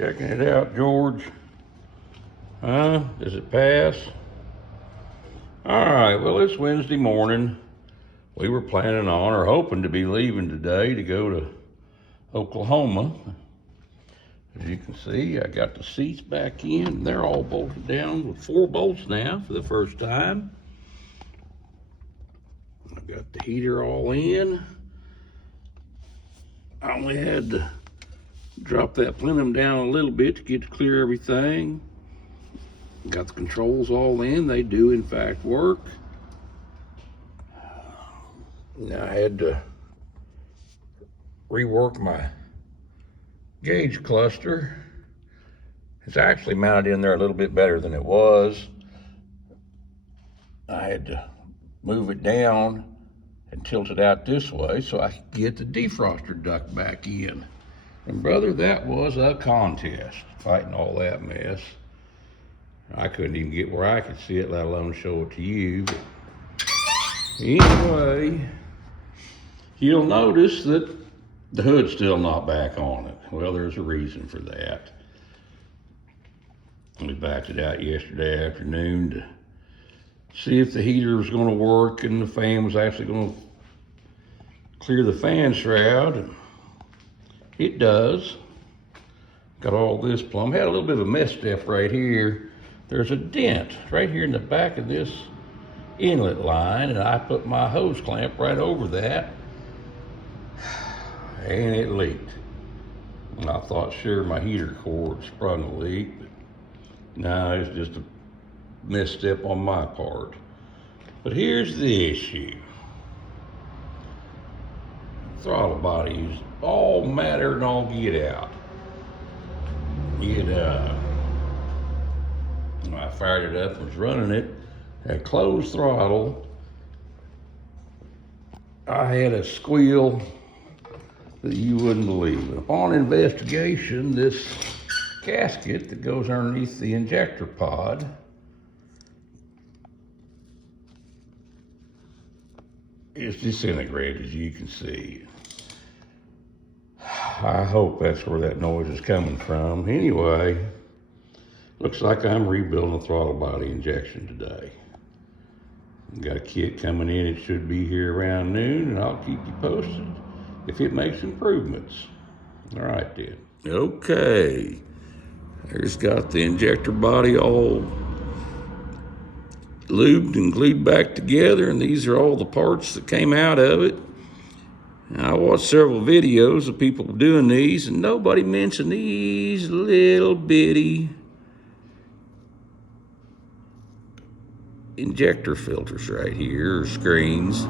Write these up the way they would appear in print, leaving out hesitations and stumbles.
Checking it out, George. Huh? Does it pass? All right, well, it's Wednesday morning. We were planning on or hoping to be leaving today to go to Oklahoma. As you can see, I got the seats back in. They're all bolted down with 4 bolts now for the first time. I got the heater all in. I only had to drop that plenum down a little bit to get to clear everything. Got the controls all in. They do in fact work. Now I had to rework my gauge cluster. It's actually mounted in there a little bit better than it was. I had to move it down and tilt it out this way so I could get the defroster duct back in. And brother, that was a contest, fighting all that mess. I couldn't even get where I could see it, let alone show it to you. But anyway, you'll notice that the hood's still not back on it. Well, there's a reason for that. We backed it out yesterday afternoon to see if the heater was going to work and the fan was actually going to clear the fan shroud. It does. Got all this plumb. Had a little bit of a misstep right here. There's a dent right here in the back of this inlet line, and I put my hose clamp right over that, and it leaked. And I thought sure my heater cord sprung a leak, but no, it's just a misstep on my part. But here's the issue. Throttle body is all matter and all get out. When I fired it up and was running it at closed throttle, I had a squeal that you wouldn't believe. Upon investigation, this gasket that goes underneath the injector pod is disintegrated, as you can see. I hope that's where that noise is coming from. Anyway, looks like I'm rebuilding the throttle body injection today. Got a kit coming in. It should be here around noon, and I'll keep you posted if it makes improvements. All right, then. Okay. There's got the injector body all lubed and glued back together, and these are all the parts that came out of it. Now, I watched several videos of people doing these, and nobody mentioned these little bitty injector filters right here, or screens.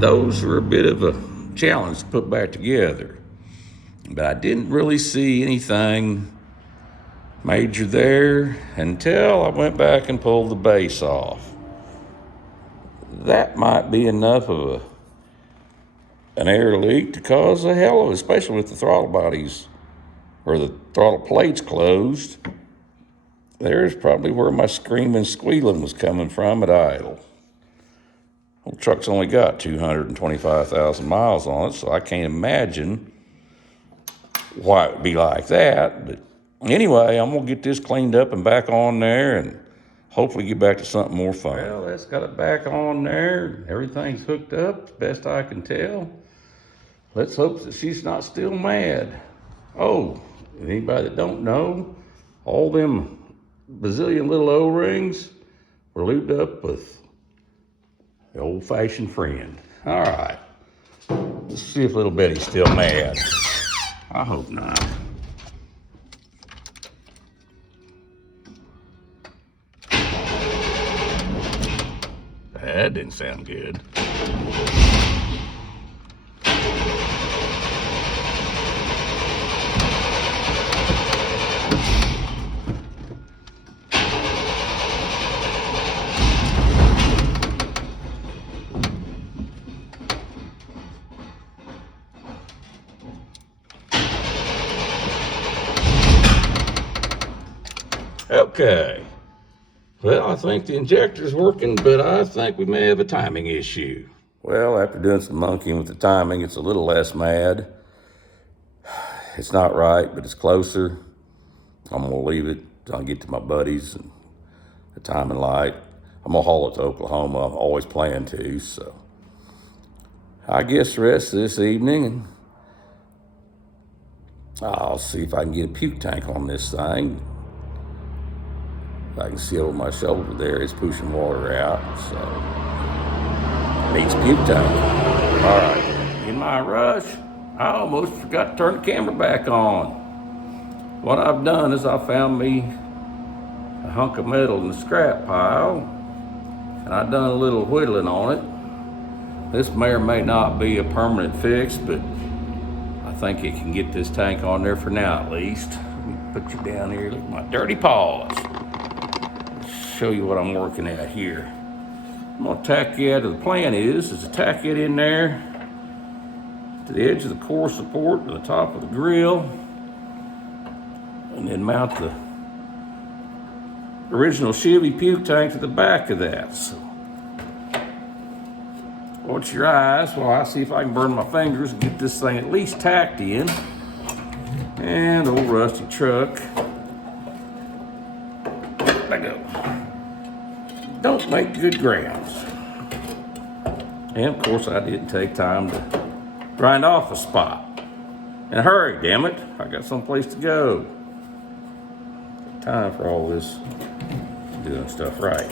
Those were a bit of a challenge to put back together, but I didn't really see anything major there until I went back and pulled the base off. That might be enough of an air leak to cause a hell of it, especially with the throttle bodies or the throttle plates closed. There's probably where my screaming, squealing was coming from at idle. Well, the truck's only got 225,000 miles on it, so I can't imagine why it would be like that. But anyway, I'm going to get this cleaned up and back on there and hopefully get back to something more fun. Well, that's got it back on there. Everything's hooked up, as best I can tell. Let's hope that she's not still mad. Oh, anybody that don't know, all them bazillion little O-rings were lubed up with the old-fashioned friend. All right, let's see if little Betty's still mad. I hope not. That didn't sound good. Okay. Well, I think the injector's working, but I think we may have a timing issue. Well, after doing some monkeying with the timing, it's a little less mad. It's not right, but it's closer. I'm gonna leave it till I get to my buddies and the time and light. I'm gonna haul it to Oklahoma. I'm always plan to, so I guess the rest of this evening, and I'll see if I can get a puke tank on this thing. I can see over my shoulder there, it's pushing water out, so it needs a puke tank. All right, in my rush, I almost forgot to turn the camera back on. What I've done is I found me a hunk of metal in the scrap pile, and I've done a little whittling on it. This may or may not be a permanent fix, but I think it can get this tank on there for now at least. Let me put you down here, look at my dirty paws. Show you what I'm working at here. I'm gonna tack it, the plan is to tack it in there to the edge of the core support to the top of the grill, and then mount the original Chevy puke tank to the back of that. So watch your eyes while I see if I can burn my fingers and get this thing at least tacked in. And old rusty truck. There I go. Don't make good grounds. And of course I didn't take time to grind off a spot. And hurry, damn it, I got someplace to go. Time for all this doing stuff right.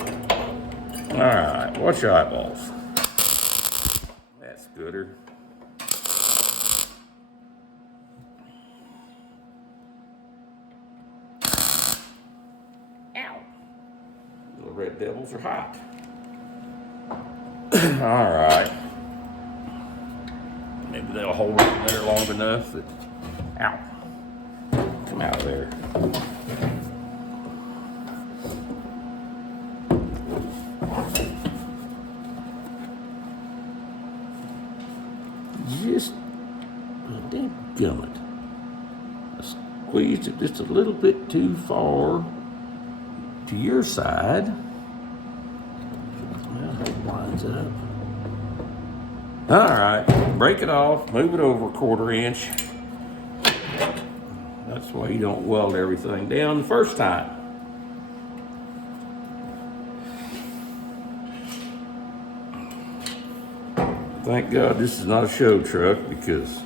All right, watch your eyeballs. That's gooder. Ow. The red devils are hot. All right. Maybe they'll hold it there long enough that, ow, come out of there. Just, dadgummit. I squeezed it just a little bit too far to your side. Well, that lines up. All right, break it off, move it over a 1/4 inch. That's why you don't weld everything down the first time. Thank God this is not a show truck, because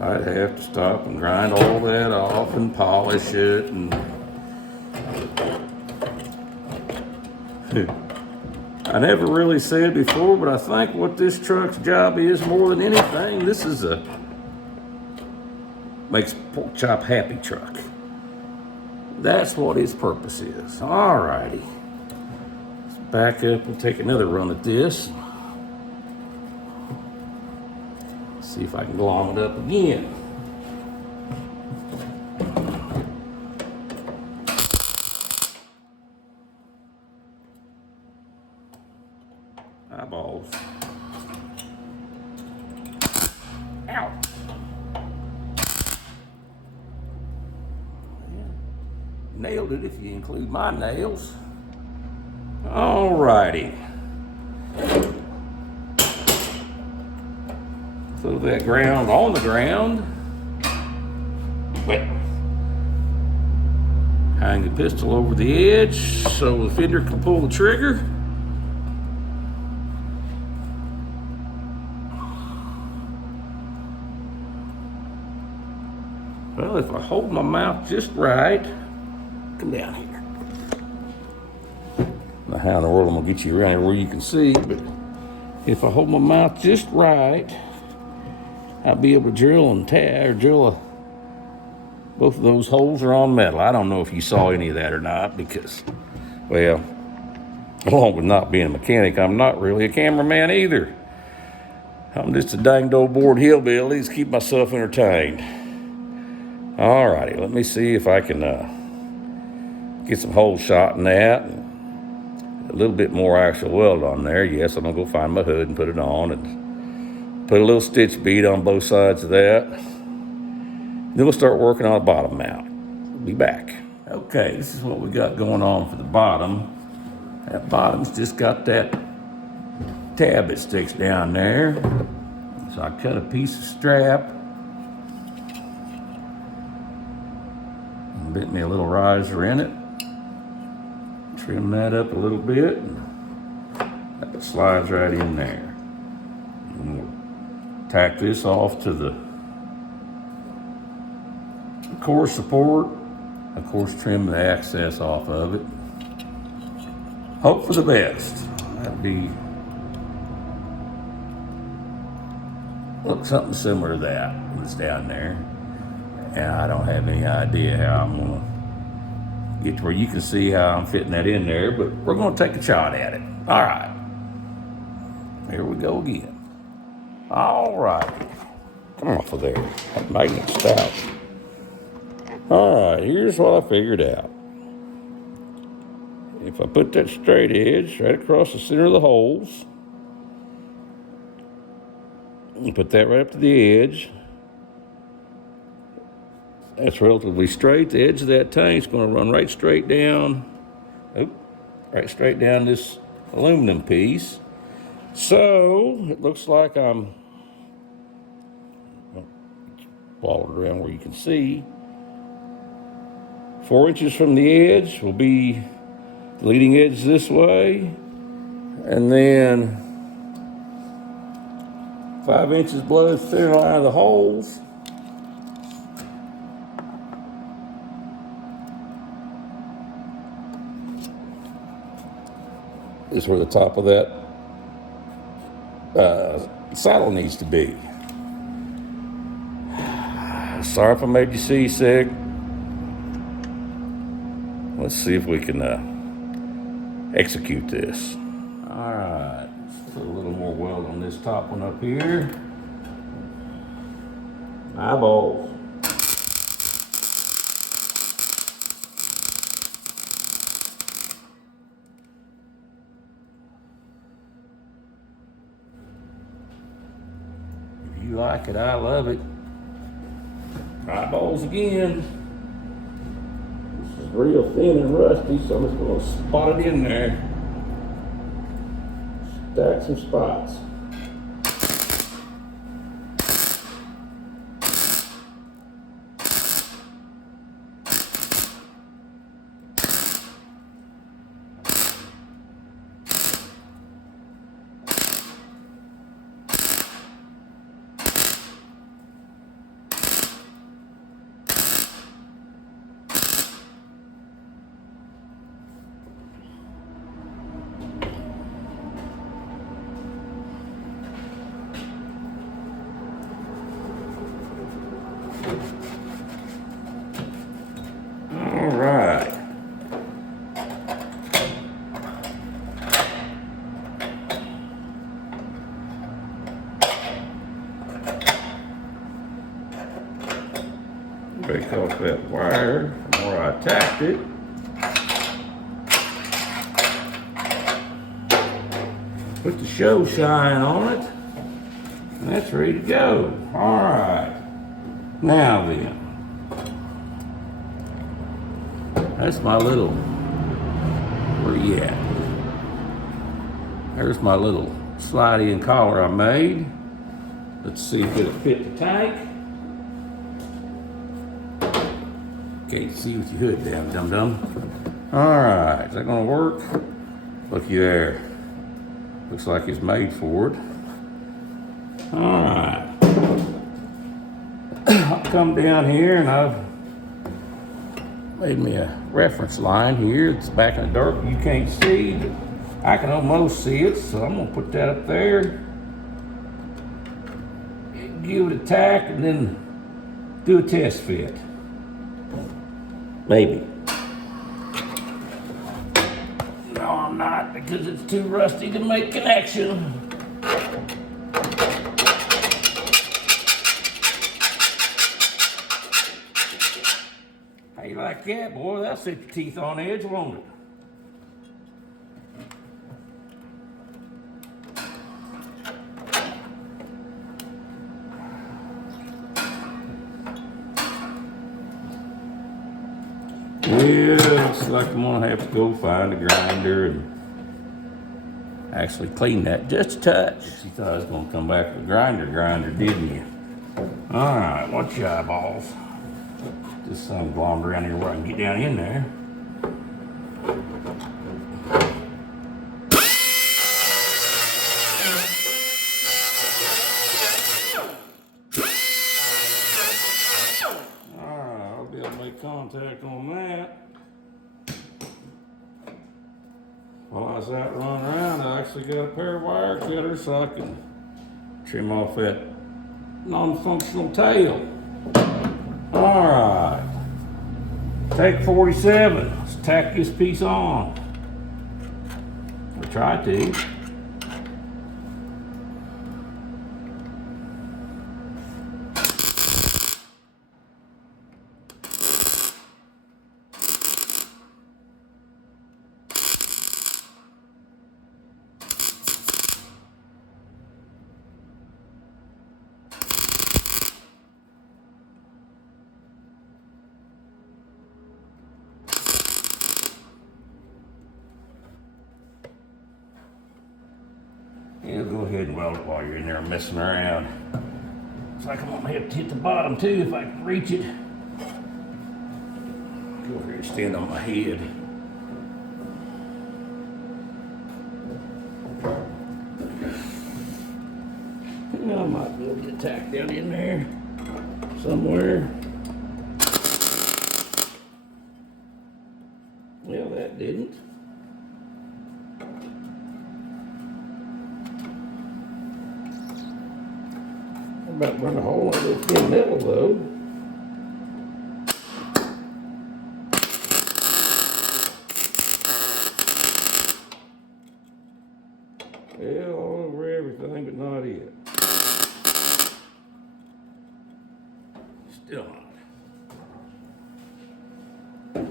I'd have to stop and grind all that off and polish it and I never really said before, but I think what this truck's job is more than anything, this is a makes pork chop happy truck. That's what its purpose is. All righty. Let's back up and take another run at this. See if I can glom it up again. Eyeballs. Ow. Nailed it if you include my nails. All righty. Throw that ground on the ground. Wet. Hang the pistol over the edge so the fender can pull the trigger. Well, if I hold my mouth just right, come down here. I don't know how in the world I'm gonna get you around here where you can see, but if I hold my mouth just right, I'll be able to drill and both of those holes are on metal. I don't know if you saw any of that or not, because, well, along with not being a mechanic, I'm not really a cameraman either. I'm just a danged old bored hillbilly to keep myself entertained. All righty, let me see if I can get some holes shot in that. A little bit more actual weld on there. Yes, I'm gonna go find my hood and put it on and put a little stitch bead on both sides of that. Then we'll start working on the bottom mount. Be back. Okay, this is what we got going on for the bottom. That bottom's just got that tab that sticks down there. So I cut a piece of strap Bit me a little riser in it. Trim that up a little bit. That slides right in there. And we'll tack this off to the core support. Of course, trim the access off of it. Hope for the best. That'd be look something similar to that was down there. And I don't have any idea how I'm gonna get to where you can see how I'm fitting that in there, but we're gonna take a shot at it. All right, here we go again. All right, come off of there. That magnet's stout. All right, here's what I figured out. If I put that straight edge right across the center of the holes, and put that right up to the edge, that's relatively straight. The edge of that tank's going to run right straight down, right straight down this aluminum piece. So it looks like I'm followed around where you can see. 4 inches from the edge will be the leading edge this way, and then 5 inches below the center line of the holes. Is where the top of that saddle needs to be. Sorry if I made you seasick. Let's see if we can execute this. All right, let's put a little more weld on this top one up here. Eyeballs. If you like it, I love it. Eyeballs again. This is real thin and rusty, so I'm just going to spot it in there. Stack some spots. All right. Break off that wire from where I tacked it. Put the show shine on it. And that's ready to go. All right. Now then. That's my little, where you at? There's my little slidey collar I made. Let's see if it'll fit the tank. Can't see with your hood down, dum-dum. All right, is that gonna work? Looky there. Looks like it's made for it. All right. I'll come down here and I've made me a reference line here. It's back in the dark, you can't see, but I can almost see it, so I'm gonna put that up there. Give it a tack and then do a test fit. Maybe. No, I'm not, because it's too rusty to make connection. How you like that, boy? That'll set your teeth on edge, won't it? Yeah, looks like I'm gonna have to go find a grinder and actually clean that just a touch. You thought I was gonna come back with a grinder, didn't you? All right, watch your eyeballs. This sun glommed around here where I can get down in there. Alright, I'll be able to make contact on that. While I was out running around, I actually got a pair of wire cutters so I can trim off that non-functional tail. Alright. Take 47. Let's tack this piece on. Or try to. Yeah, go ahead and weld it while you're in there messing around. Looks like I'm gonna have to hit the bottom too if I can reach it. Go over here and stand on my head. I might be able to get tacked down in there somewhere. Well, that didn't. I'm about to run a hole in this thin metal though. Yeah, all over everything, but not it. Still not.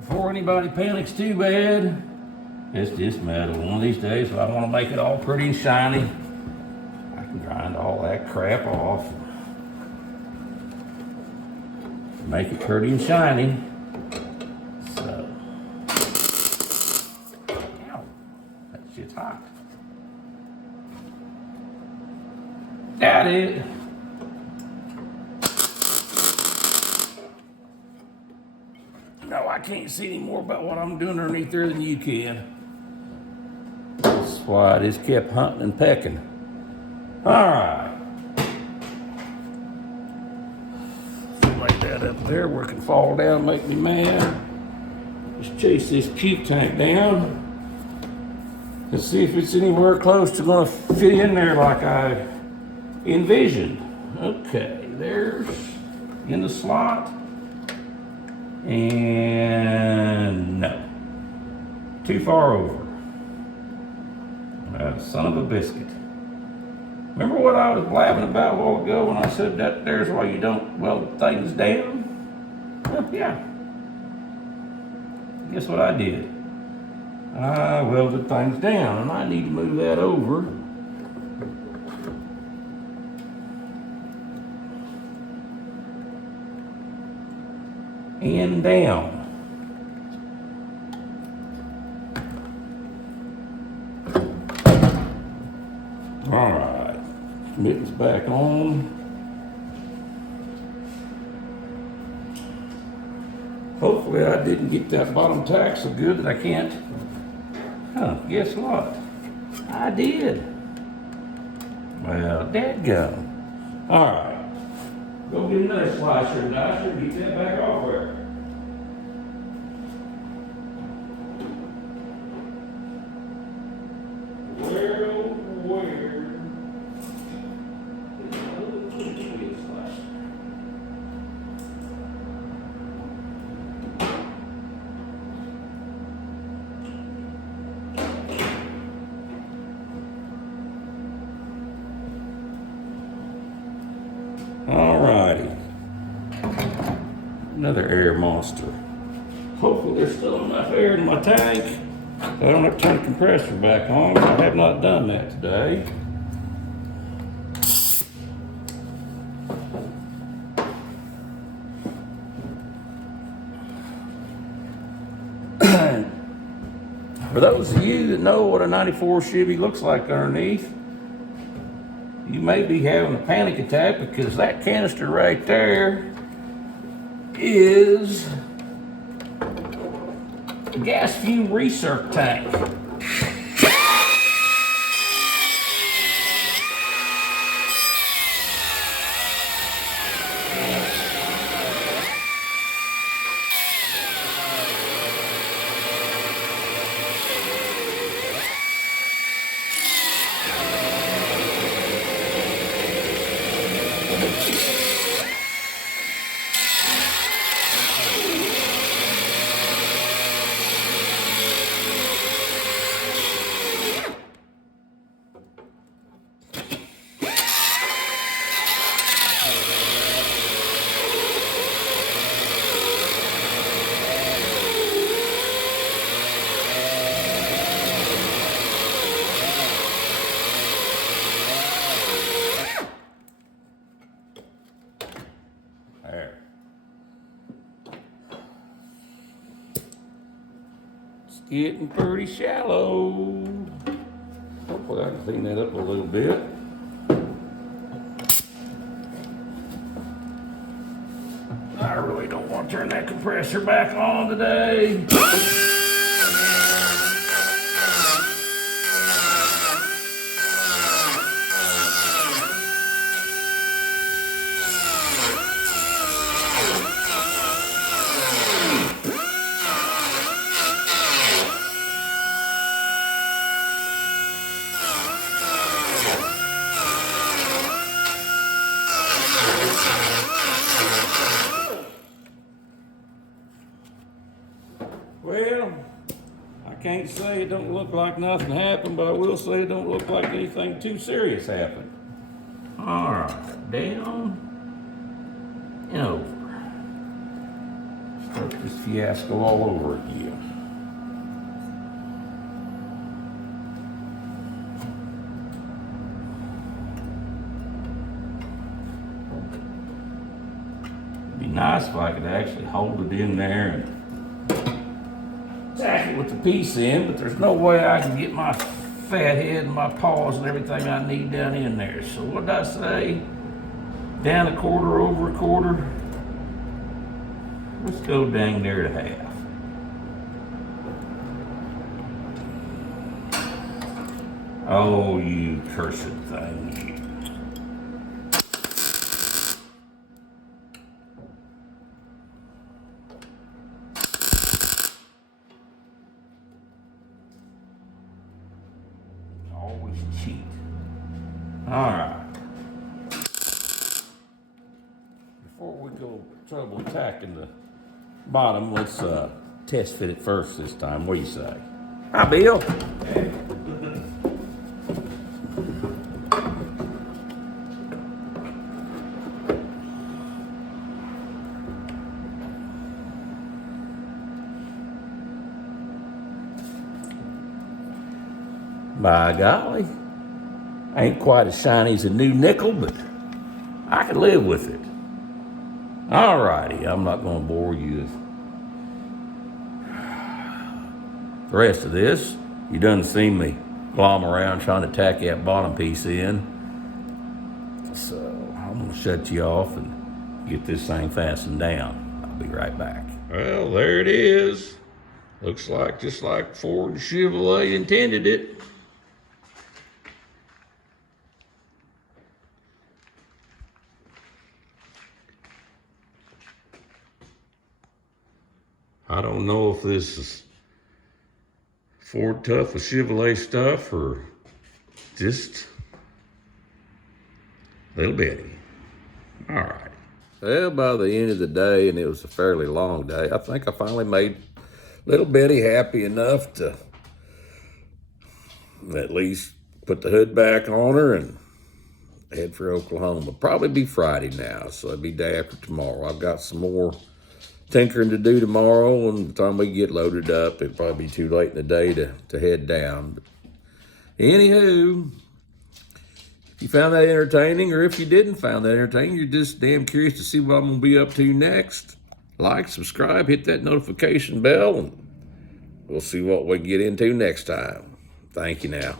Before anybody panics too bad, it's just metal. One of these days, if I want to make it all pretty and shiny, I can grind all that crap off. Make it pretty and shiny. So, ow, that shit's hot. Got it. No, I can't see any more about what I'm doing underneath there than you can. That's why I just kept hunting and pecking. All right. Lay that up there where it can fall down and make me mad. Just chase this puke tank down. Let's see if it's anywhere close to gonna fit in there like I envisioned. Okay, there's in the slot. And no. Too far over. Son of a biscuit. Remember what I was blabbing about a while ago when I said that there's why you don't weld things down? Well, yeah. Guess what I did? I welded things down, and I need to move that over. And down. All right, mittens back on. Hopefully I didn't get that bottom tack so good that I can't. Guess what? I did. Well, dadgum. All right. Go get another slicer and dicer and get that back off there. Alrighty. Another air monster. Hopefully there's still enough air in my tank. I don't have to turn the compressor back on. I have not done that today. For those of you that know what a 94 Chevy looks like underneath, you may be having a panic attack because that canister right there is the gas fume recirc tank. There. It's getting pretty shallow. Hopefully I can clean that up a little bit. I really don't want to turn that compressor back on today. Well, I can't say it don't look like nothing happened, but I will say it don't look like anything too serious happened. All right, down and over. Start this fiasco all over again. It'd be nice if I could actually hold it in there and tack it with the piece in, but there's no way I can get my fat head and my paws and everything I need down in there. So what did I say? Down a quarter, over a quarter. Let's go dang near to half. Oh, you cursed thing, you. Always cheat. All right. Before we go trouble attacking the bottom, let's test fit it first this time. What do you say? Hi, Bill. Hey. By golly, ain't quite as shiny as a new nickel, but I can live with it. All righty, I'm not going to bore you with the rest of this. You done seen me glom around trying to tack that bottom piece in. So I'm going to shut you off and get this thing fastened down. I'll be right back. Well, there it is. Looks like just like Ford and Chevrolet intended it. I don't know if this is Ford Tough with Chevrolet stuff or just Little Betty. All right. Well, by the end of the day, and it was a fairly long day, I think I finally made Little Betty happy enough to at least put the hood back on her and head for Oklahoma. Probably be Friday now, so it'll be day after tomorrow. I've got some more tinkering to do tomorrow, and by the time we get loaded up, it'll probably be too late in the day to head down. But anywho, if you found that entertaining, or if you didn't find that entertaining, you're just damn curious to see what I'm going to be up to next, like, subscribe, hit that notification bell, and we'll see what we get into next time. Thank you now.